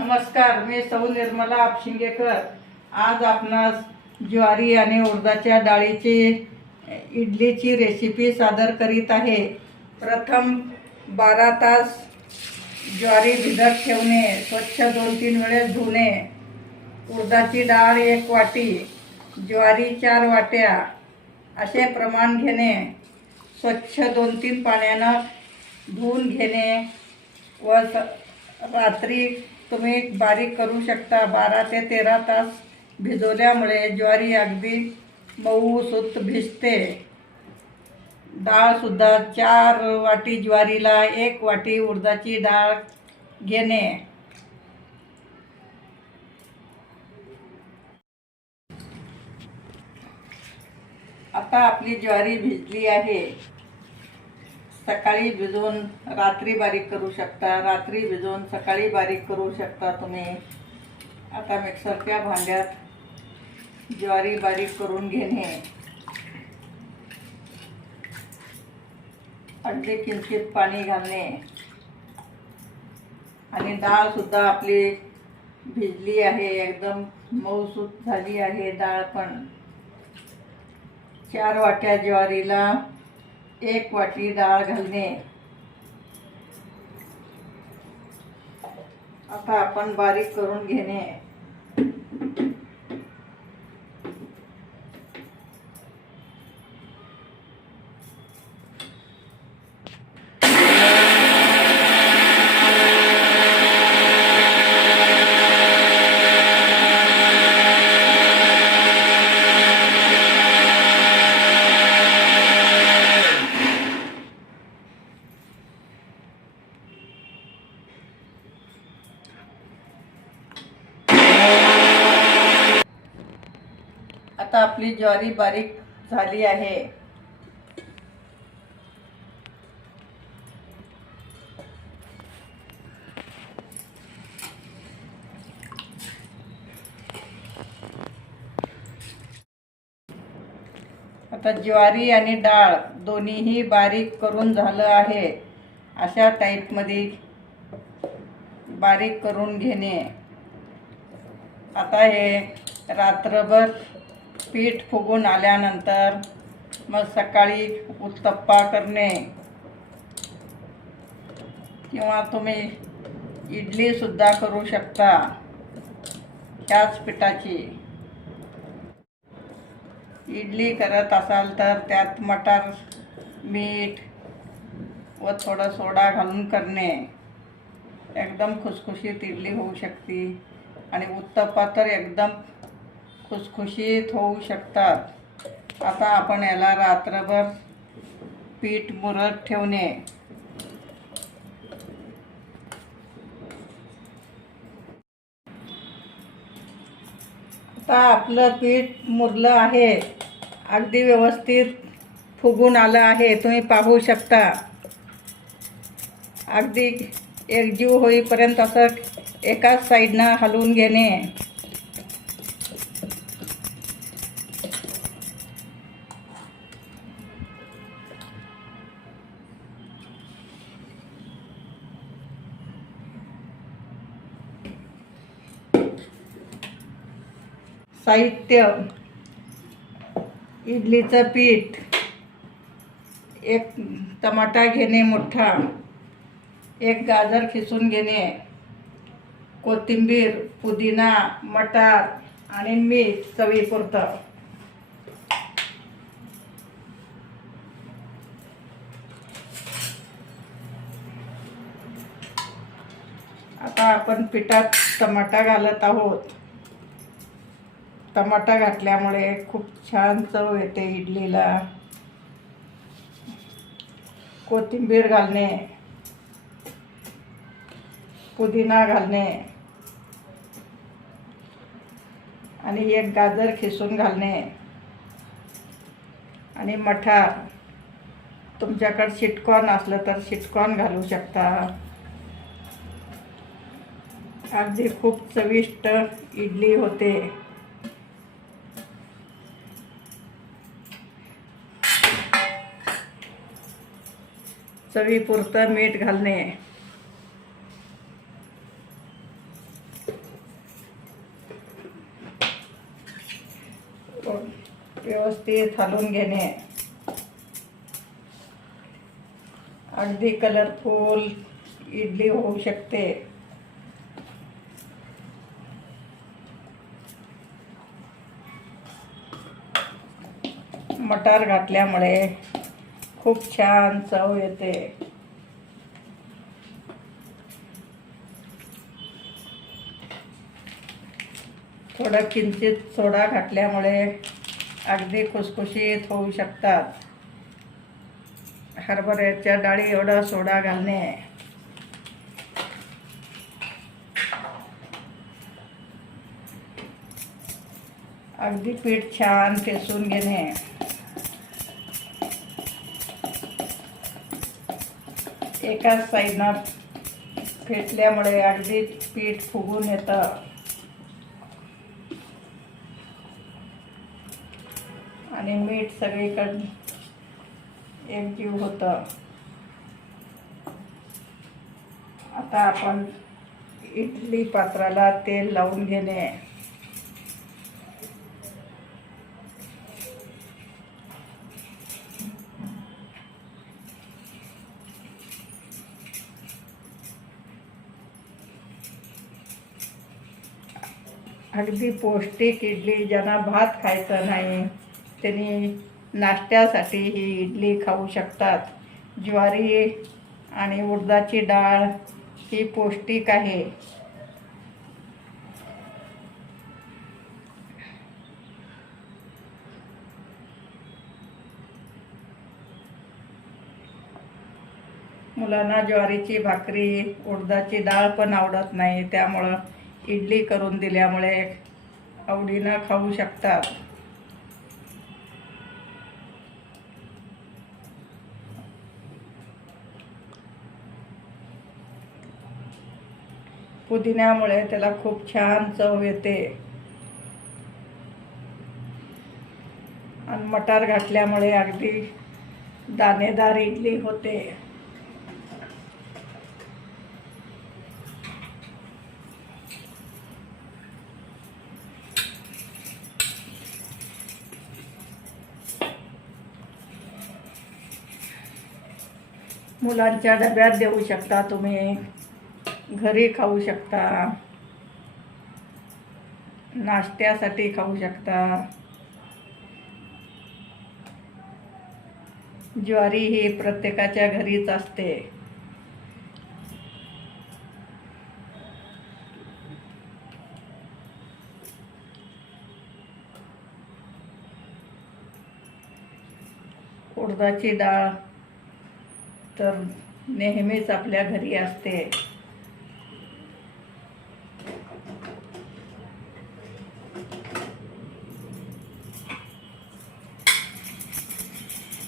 नमस्कार मी सौ निर्मला आपशिंगेकर. आज आपणास ज्वारी आणि उडदाच्या डाळीची इडलीची रेसिपी सादर करीत आहे. प्रथम बारा तास ज्वारी भिजत ठेवणे स्वच्छ दोन तीन वेळेस धुणे. उडदाची डाळ एक वाटी ज्वारी चार वाट्या असे प्रमाण घेणे. स्वच्छ दोन तीन पाण्यानं धुवून घेणे व स- रात्री तुम्ही बारीक करू शकता. बारा ते तेरा तास भिजवल्यामुळे ज्वारी अगदी मऊ सुत भिजते. डाळसुद्धा चार वाटी ज्वारीला एक वाटी उडदाची डाळ घेणे. आता आपली ज्वारी भिजली आहे. सकाळी भिजवून रात्री बारीक करू शकता. रात्री भिजवून सकाळी बारीक करू शकता तुम्ही. आता मिक्सरच्या भांड्यात ज्वारी बारीक करून घेणे. अगदी किंचित पाणी घालणे. आणि डाळसुद्धा आपली भिजली आहे. एकदम मऊसूत झाली आहे डाळ पण. चार वाट्या ज्वारीला एक वाटी डाळ घालणे. आता आपण बारीक करून घेणे आता आपली ज्वारी बारीक झाली आहे. आता ज्वारी आणि डाळ दोन्हीही बारीक करून झालं आहे. अशा टाईपमध्ये बारीक करून घेणे. आता हे रात्रभर पीठ फुगून आल्यानंतर मग सकाळी उत्तप्पा करणे. किंवा तुम्ही इडलीसुद्धा करू शकता ह्याच पिठाची. इडली करत असाल तर त्यात मटार मीठ व थोडं सोडा घालून करणे. एकदम खुसखुशीत इडली होऊ शकते. आणि उत्तप्पा तर एकदम खुसखुशीत होऊ शकतात. आता आपण याला रात्रभर पीठ मुरत ठेवणे. आता आपलं पीठ मुरलं आहे. अगदी व्यवस्थित फुगून आलं आहे. तुम्ही पाहू शकता. अगदी एकजीव होईपर्यंत असं एकाच साईडनं हलवून घेणे. साहित्य इडलीचं पीठ एक टमाटा घेणे मोठा एक गाजर खिसून घेणे कोथिंबीर पुदिना मटार आणि मीठ चवीपुरतं. आता आपण पिठात टमाटा घालत आहोत. टमाटा घातल्यामुळे खूप छान चव येते इडलीला. कोथिंबीर घालणे. पुदिना घालणे. आणि एक गाजर खिसून घालणे. आणि मठार. तुमच्याकडे शिटकॉर्न असलं तर शिटकॉर्न घालू शकता. अगदी खूप चविष्ट इडली होते. चवीपुरतं मीठ घालणे. व्यवस्थित हलून घेणे. अगदी कलरफुल इडली होऊ शकते. मटार घातल्यामुळे खूप छान चव येते. थोडं किंचित सोडा घातल्यामुळे अगदी खुसखुशीत होऊ शकतात. हरभऱ्याच्या डाळी एवढा सोडा घालणे. अगदी पीठ छान किसून घेणे. एकाच साईडनं फेटल्यामुळे अगदी पीठ फुगून येतं. आणि मीठ सगळीकडं एकजीव होतं. आता आपण इडली पात्राला तेल लावून घेणे. अगदी पौष्टिक इडली ज्यांना भात खायचा नाही त्यांनी नाश्त्यासाठी ही इडली खाऊ शकतात. ज्वारी आणि उडदाची डाळ ही पौष्टिक आहे. मुलांना ज्वारीची भाकरी उडदाची डाळ पण आवडत नाही त्यामुळं इडली करून दिल्यामुळे आवडीनं खाऊ शकतात. पुदिन्यामुळे त्याला खूप छान चव येते. आणि मटार घातल्यामुळे अगदी दाणेदार इडली होते. मुलांच्या डब्यात देऊ शकता तुम्ही. घरी खाऊ शकता. नाश्त्यासाठी खाऊ शकता. ज्वारी ही प्रत्येकाच्या घरीच असते. उडदाची डाळ तर नेहमीच आपल्या घरी असते.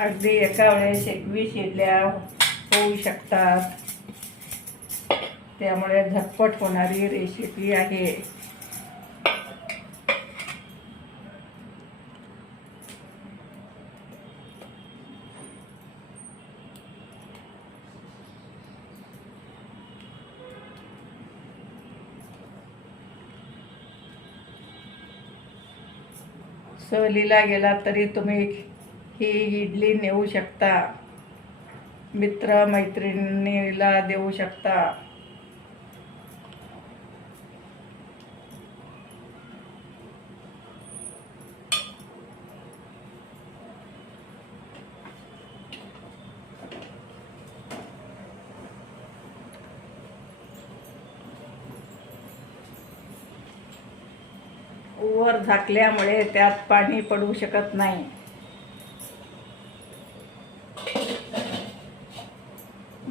अगदी एका वेळेस एकवीस इडल्या होऊ शकतात. त्यामुळे झटपट होणारी रेसिपी आहे. सहलीला गेला तरी तुम्ही ही इडली नेऊ शकता. मित्र मैत्रिणीला देऊ शकता. वर झाकल्यामुळे त्यात पाणी पडू शकत नाही.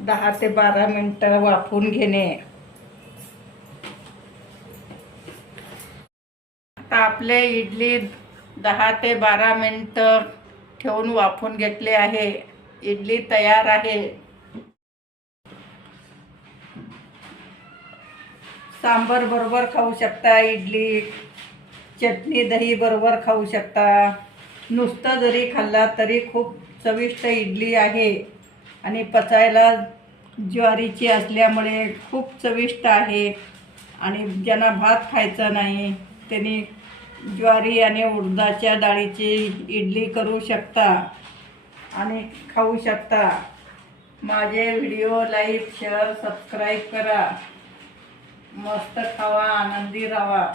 दहा ते बारा मिनटं वाफून घेणे. आता आपले इडली दहा ते बारा मिनटं ठेवून वाफून घेतले आहे. इडली तयार आहे. सांबर बरोबर खाऊ शकता इडली. चटणी दही बरोबर खाऊ शकता. नुसतं जरी खाल्ला तरी खूप चविष्ट इडली आहे. आणि पचायला ज्वारीची असल्यामुळे खूप चविष्ट आहे. आणि ज्यांना भात खायचा नाही त्यांनी ज्वारी आणि उडदाच्या डाळीची इडली करू शकता आणि खाऊ शकता. माझे व्हिडिओ लाईक शेअर सबस्क्राईब करा. मस्त खावा आनंदी राहा.